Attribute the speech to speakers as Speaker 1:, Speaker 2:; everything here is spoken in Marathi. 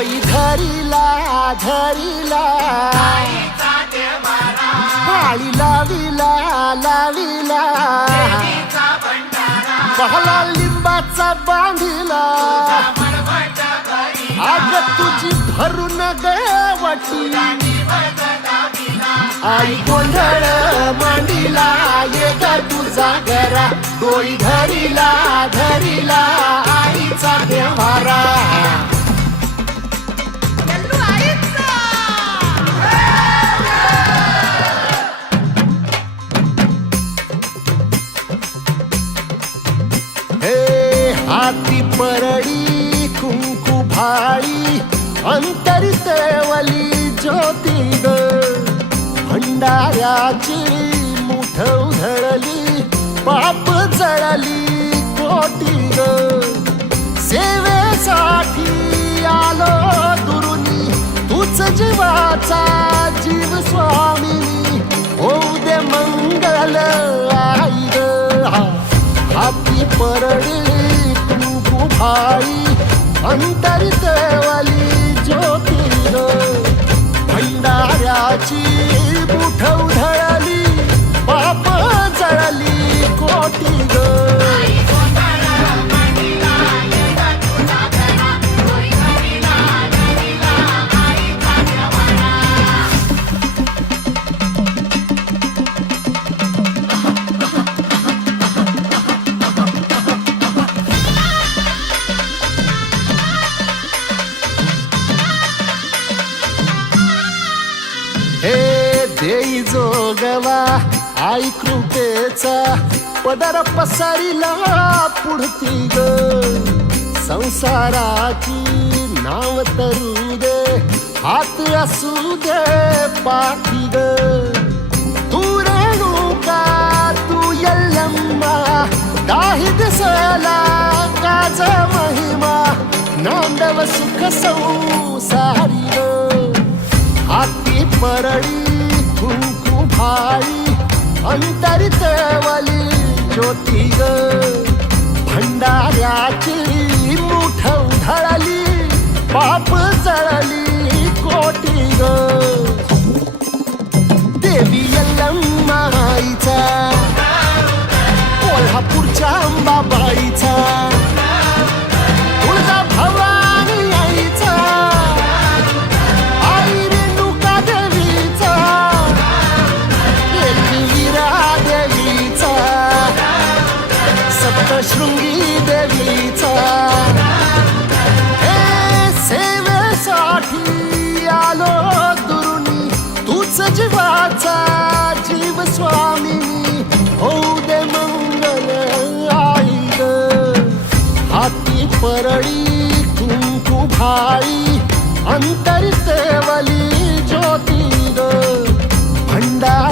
Speaker 1: धरिला माळी लाविला लाविला। पहला लिंबाचा बांधिला। आग तुझी भरून गवटी आई गोंधळ मांडिला ये ग तुझा घरा डोई धरिला धरिला आईचा देवारा हे हाती परळी कुंकू भाळी अंतरितेवली ज्योती ग. भंडाऱ्याची मुठ उधळली पाप जळली कोटी ग. सेवेसाठी आलो दुरुनी तूच जीवाचा जीव स्वामी होऊ दे मंगल परळी तू भाई अंतरी देवा देई जोगवा आई कृपेचा पदर पसरिला पुढती ग. संसाराची नाव तरू दे हात असू दे पाठी ग. तू रेणुका तू यल्लम्मा काही दिसला काज महिमा नांदव सुख संसारी ग. हाती परळी आई भाई अंतरितवली ज्योती ग. भंडाऱ्याची मुठ उधळली पाप जळली कोटी ग. देवी यल्लम्माईचा कोल्हापूरच्या अंबाबाईचा. ठाई भाई अंतरितवली ज्योती ग भंडार